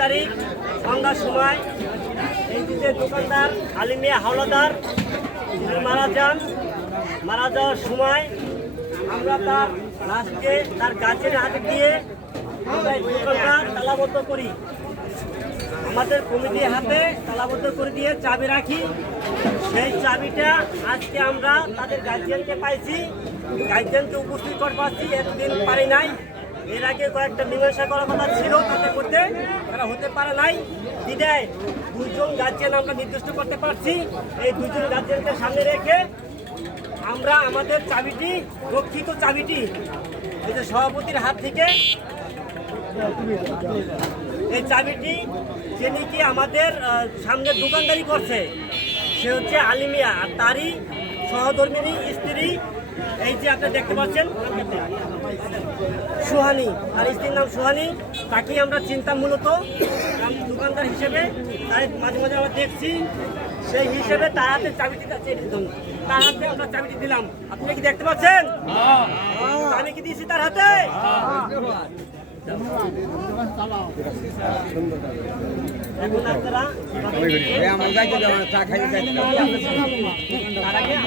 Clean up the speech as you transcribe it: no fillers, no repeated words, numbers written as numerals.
তারিখ সন্ধ্যার সময় এই যে দোকানদার আলিমিয়া হাওলাদার মারা যাওয়ার সময় আমরা তার লাশকে তার গাছের হাতে দিয়ে আমরা এই দোকানটা তালাবদ্ধ করি। আমাদের কমিটির হাতে তালাবদ্ধ করে দিয়ে চাবি রাখি। সেই চাবিটা আজকে আমরা তাদের গার্জিয়ানকে পাইছি, গার্জিয়ানকে উপস্থিত করতে পারছি, এতদিন পারি নাই। এর আগে কয়েকটা মীমাংসা করার কথা ছিল, তাদের মধ্যে তারা হতে পারে নাই। বিদায় দুজন গার্জিয়ান আমরা নির্দিষ্ট করতে পারছি। এই দুজন গার্জিয়ানকে সামনে রেখে আমরা আমাদের চাবিটি, রক্ষিত চাবিটি এই যে সভাপতির হাত থেকে এই চাবিটি যিনি কি আমাদের সামনে দোকানদারি করছে সে হচ্ছে আলিমিয়া, আর তারই সহধর্মিনী স্ত্রী এই যে আপনি দেখতে পাচ্ছেন সুহানি, আর স্ত্রীর নাম সুহানি। তাকেই আমরা চিন্তা মূলত দোকানদার হিসেবে তাই মাঝে মাঝে আমরা দেখছি। সেই হিসেবে তার হাতে চাবিটি তার হাতে আমরা চাবিটি দিলাম। আপনি কি দেখতে পাচ্ছেন? আমি কি দিয়েছি তার হাতে? এখন আপনারা